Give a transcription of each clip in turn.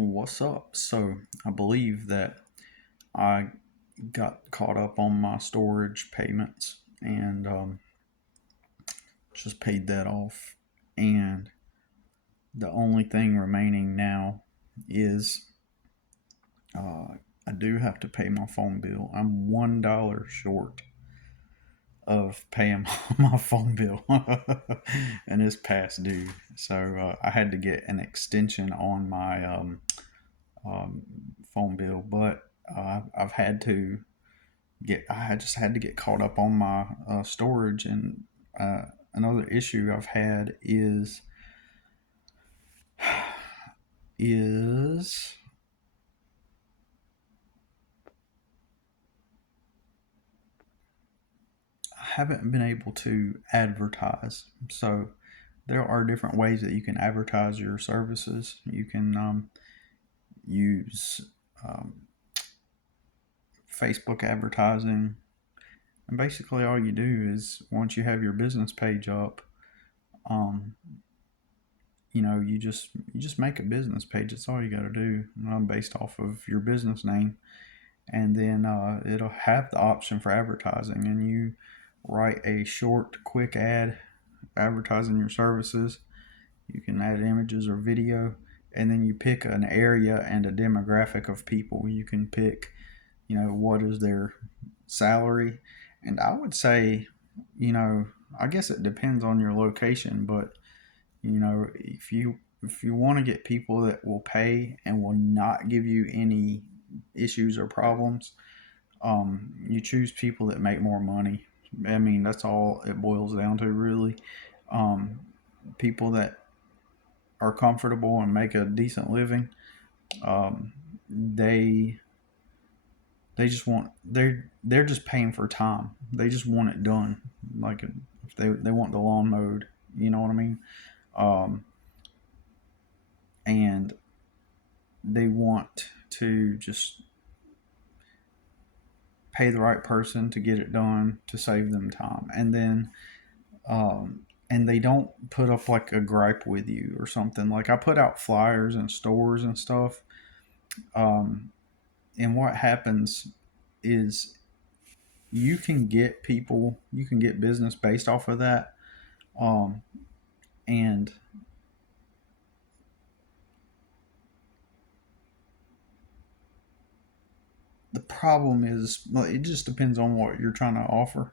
What's up? So, I believe that I got caught up on my storage payments and just paid that off. And the only thing remaining now is uh, I do have to pay my phone bill. I'm $1 short of paying my phone bill, and it's past due. So, I had to get an extension on my um, phone bill, but I've had to I just had to get caught up on my storage. And another issue I've had is I haven't been able to advertise. So there are different ways that you can advertise your services. You can use um, Facebook advertising, and basically all you do is once you have your business page up, um, you just make a business page. That's all you got to do, based off of your business name, and then it'll have the option for advertising, and you write a short, quick ad advertising your services. You can add images or video, and then you pick an area and a demographic of people. You can pick, what is their salary, and I would say, you know, I guess it depends on your location, but if you want to get people that will pay and will not give you any issues or problems, you choose people that make more money. I mean, that's all it boils down to, really. Um, People that are comfortable and make a decent living, um, they they just want they're just paying for time. They just want it done. Like if they want the lawn mowed, you know what I mean. Um, and they want to just pay the right person to get it done to save them time, and they don't put up like a gripe with you or something. Like I put out flyers in stores and stuff, um, and what happens is you can get business based off of that, um, and the problem is, well, it just depends on what you're trying to offer.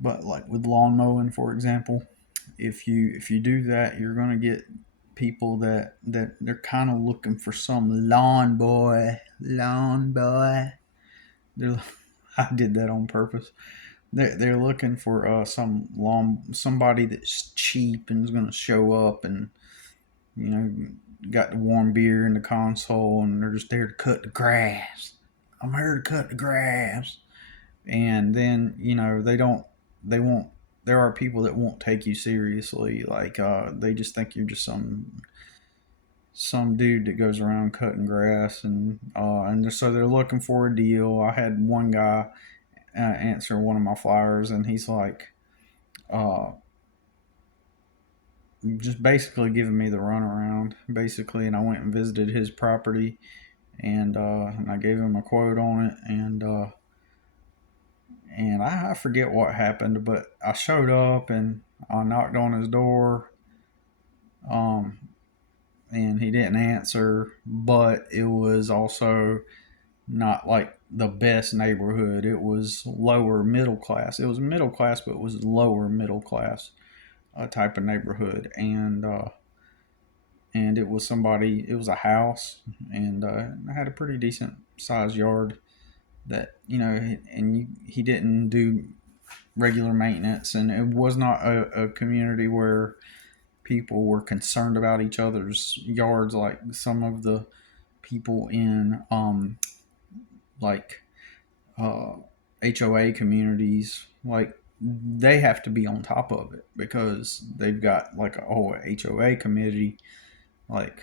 But like with lawn mowing, for example, if you do that, you're gonna get people that they're kind of looking for some lawn boy. They're, I did that on purpose. They're looking for somebody that's cheap and is gonna show up and you know got the warm beer in the console, and they're just there to cut the grass. I'm here to cut the grass. And then they won't there are people that won't take you seriously. Like they just think you're just some dude that goes around cutting grass, and so they're looking for a deal. I had one guy answer one of my flyers, and he's like uh, just basically giving me the runaround, basically. And I went and visited his property, and I gave him a quote on it, and I forget what happened, but I showed up and I knocked on his door, um, and he didn't answer. But it was also not like the best neighborhood. It was lower middle class. It was middle class, but it was lower middle class type of neighborhood, and it was somebody. It was a house, and I had a pretty decent sized yard that he didn't do regular maintenance, and it was not a community where people were concerned about each other's yards like some of the people in like uh, HOA communities. Like they have to be on top of it because they've got like a whole HOA committee, like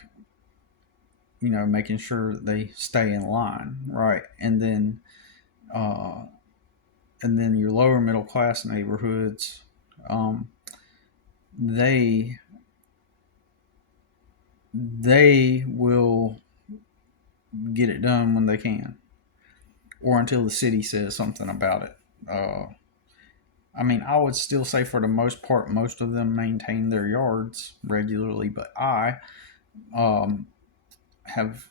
making sure that they stay in line, right? Uh, and then your lower middle class neighborhoods, um, they they will get it done when they can, or until the city says something about it. I mean, I would still say for the most part, most of them maintain their yards regularly, but I um, have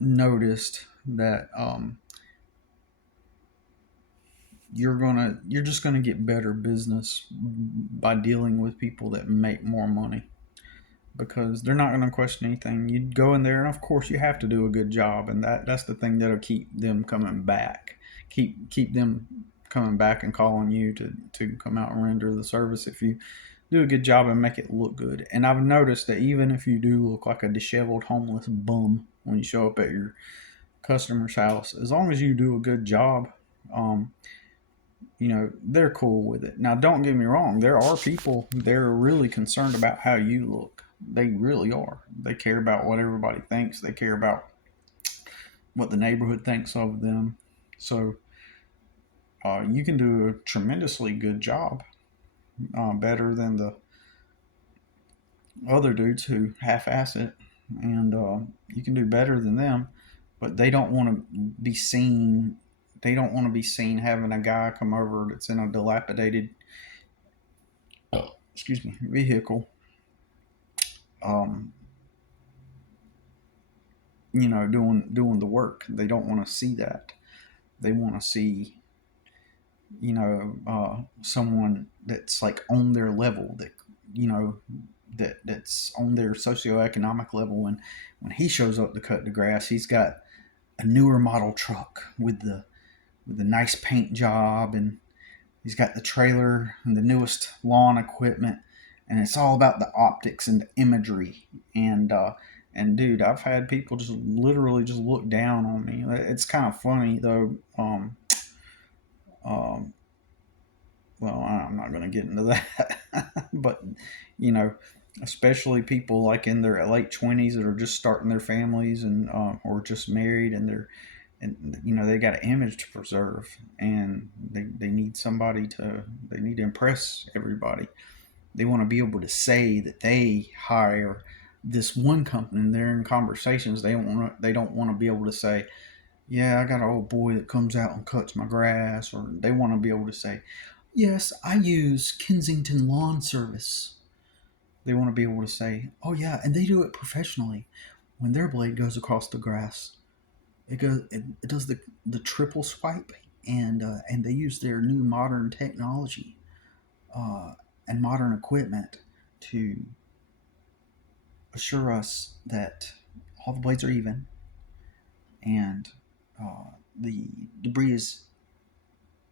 noticed that you're just gonna get better business by dealing with people that make more money, because they're not going to question anything. You go in there, and of course, you have to do a good job, and that's the thing that'll keep them coming back, keep them coming back and calling you to come out and render the service if you do a good job and make it look good. And I've noticed that even if you do look like a disheveled homeless bum when you show up at your customer's house, as long as you do a good job, um, they're cool with it. Now, don't get me wrong, there are people they're really concerned about how you look. They really are. They care about what everybody thinks. They care about what the neighborhood thinks of them. So you can do a tremendously good job, better than the other dudes who half-ass it, and you can do better than them. But they don't want to be seen. They don't want to be seen having a guy come over that's in a dilapidated, excuse me, vehicle, um, doing the work. They don't want to see that. They want to see, someone that's like on their level, that you know that's on their socioeconomic level. And when he shows up to cut the grass, he's got a newer model truck with the nice paint job, and he's got the trailer and the newest lawn equipment, and it's all about the optics and the imagery. And dude, I've had people just literally just look down on me. It's kind of funny though. Um, well, I'm not going to get into that, but you know, especially people like in their late 20s that are just starting their families, and or just married, and they got an image to preserve, and they need somebody to they need to impress everybody. They want to be able to say that they hire this one company, and they're in conversations. They don't want to be able to say, yeah, I got an old boy that comes out and cuts my grass. Or they want to be able to say, yes, I use Kensington Lawn Service. They want to be able to say, oh yeah, and they do it professionally. When their blade goes across the grass, it does the triple swipe, and they use their new modern technology, uh, and modern equipment to assure us that all the blades are even, and the debris is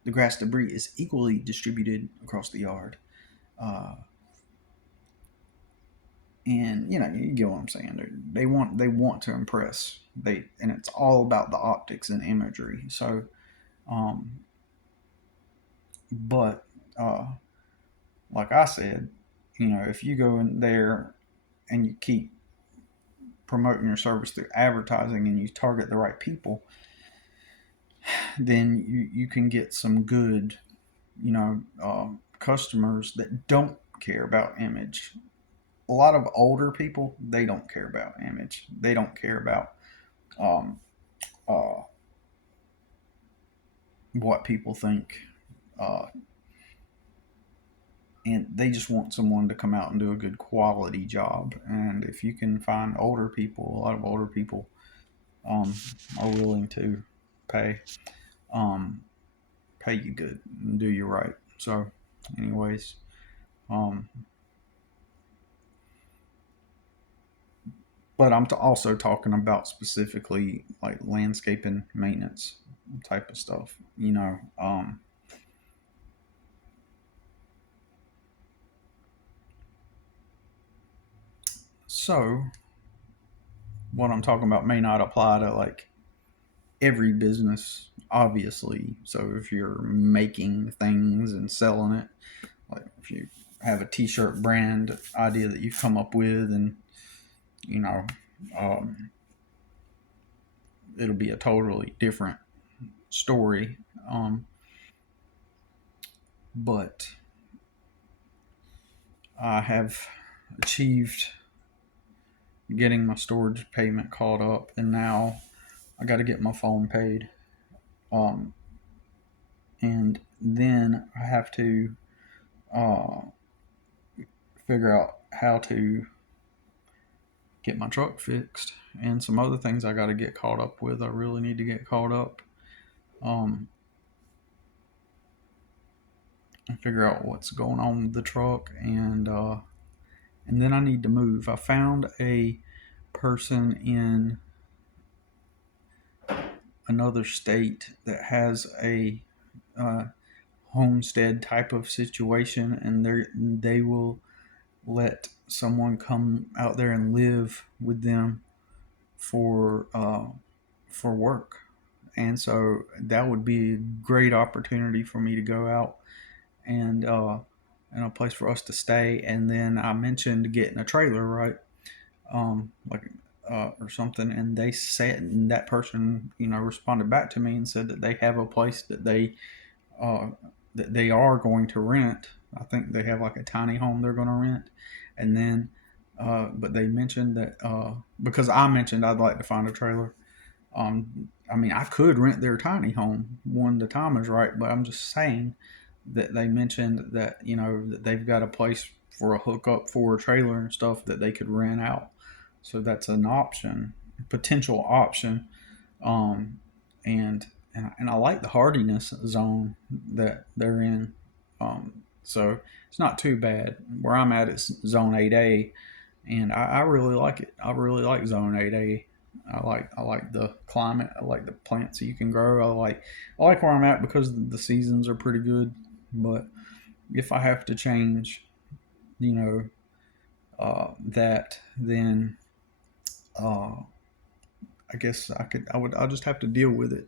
the grass debris is equally distributed across the yard. Uh, and you get what I'm saying. They want to impress. And it's all about the optics and imagery. So, um, but like I said, if you go in there and you keep promoting your service through advertising and you target the right people, then you can get some good, customers that don't care about image. A lot of older people, they don't care about image. They don't care about um, uh, what people think, uh, and they just want someone to come out and do a good quality job. And if you can find older people, a lot of older people um, are willing to pay um, pay you good and do you right. So, anyways, um, but I'm also talking about specifically like landscaping maintenance type of stuff. So what I'm talking about may not apply to like every business, obviously. So if you're making things and selling it, like if you have a t-shirt brand idea that you've come up with, and you know, um, it'll be a totally different story. But I have achieved getting my storage payment caught up, and now I got to get my phone paid. Um, and then I have to uh, figure out how to get my truck fixed and some other things I got to get caught up with. I really need to get caught up um, and figure out what's going on with the truck, and then I need to move. I found a person in another state that has a uh, homestead type of situation, and they will let someone come out there and live with them for work. And so that would be a great opportunity for me to go out and a place for us to stay. And then I mentioned getting a trailer, right? Like or something, and they said, and that person, responded back to me and said that they have a place uh, that they are going to rent. I think they have like a tiny home they're going to rent, and then, but they mentioned that because I mentioned I'd like to find a trailer. I mean, I could rent their tiny home when the time is right, but I'm just saying that they mentioned that that they've got a place for a hookup for a trailer and stuff that they could rent out. So that's an option, potential option. Um, and and I like the hardiness zone that they're in. So it's not too bad. Where I'm at is zone 8A, and I really like it. I really like zone 8A. I like the climate. I like the plants that you can grow. I like where I'm at because the seasons are pretty good. But if I have to change, you know, that, then uh, I guess I'll just have to deal with it.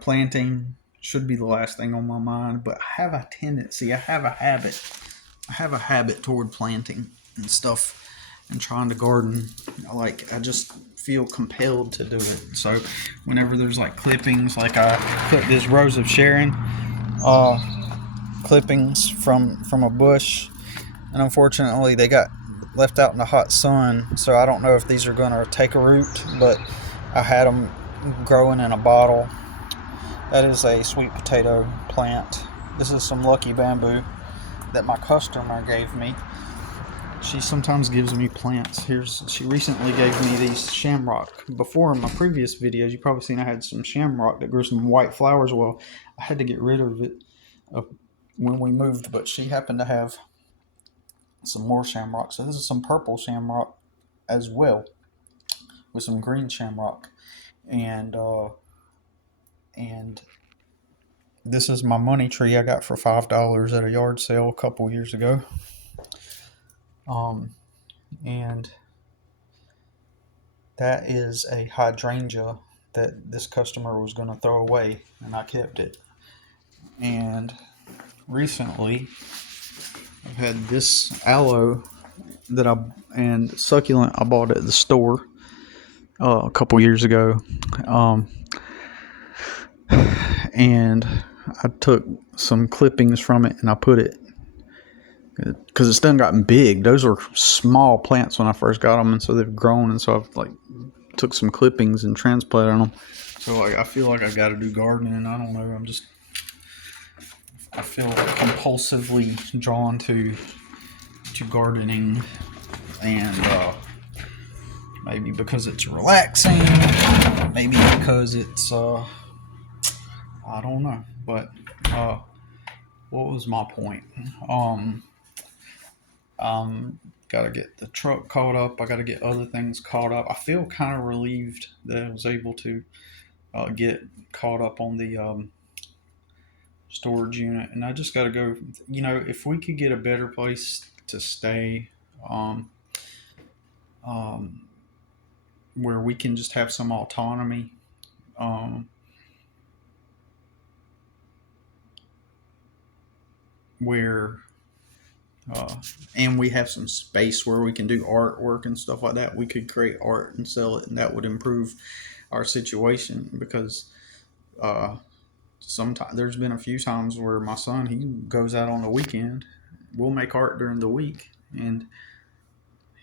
Planting should be the last thing on my mind, but I have a tendency, I have a habit toward planting and stuff and trying to garden. I just feel compelled to do it. So whenever there's like clippings, like I put this Rose of Sharon uh, clippings from a bush, and unfortunately they got left out in the hot sun. So I don't know if these are going to take a root, but I had them growing in a bottle. That is a sweet potato plant. This is some lucky bamboo that my customer gave me. She sometimes gives me plants. She recently gave me these shamrock. Before, in my previous videos, you've probably seen I had some shamrock that grew some white flowers. Well, I had to get rid of it when we moved, but she happened to have some more shamrock. So this is some purple shamrock as well, with some green shamrock, and and this is my money tree I got for $5 at a yard sale a couple years ago. And that is a hydrangea that this customer was going to throw away, and I kept it. And recently, I've had this aloe and succulent I bought at the store a couple years ago. And I took some clippings from it and I put it, because it's done gotten big. Those were small plants when I first got them, and so they've grown, and so I've took some clippings and transplanted them. So I feel like I got to do gardening. I don't know. I feel compulsively drawn to gardening, and maybe because it's relaxing, maybe because it's I don't know. But what was my point? Got to get the truck caught up. I got to get other things caught up. I feel kind of relieved that I was able to get caught up on the storage unit, and I just got to go. If we could get a better place to stay, um, um, where we can just have some autonomy, um, where and we have some space where we can do artwork and stuff like that. We could create art and sell it, and that would improve our situation, because sometimes there's been a few times where my son, he goes out on the weekend. We'll make art during the week, and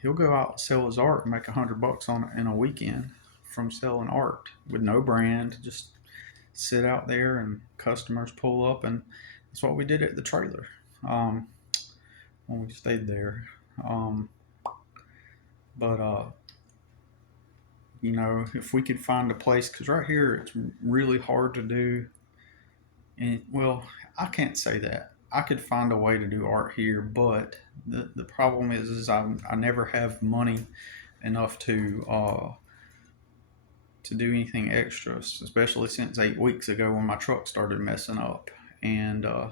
he'll go out and sell his art and make $100 on it in a weekend from selling art with no brand. Just sit out there and customers pull up, and that's what we did at the trailer um, when we stayed there. Um, but you know, if we could find a place, because right here it's really hard to do. And well, I can't say that. I could find a way to do art here, but the problem is I never have money enough to do anything extra, especially since 8 weeks ago when my truck started messing up, and I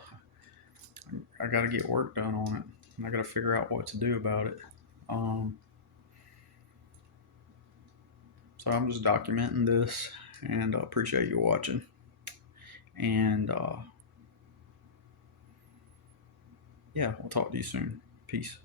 got to get work done on it. And I got to figure out what to do about it. Um, so I'm just documenting this, and I appreciate you watching. And yeah, we'll talk to you soon. Peace.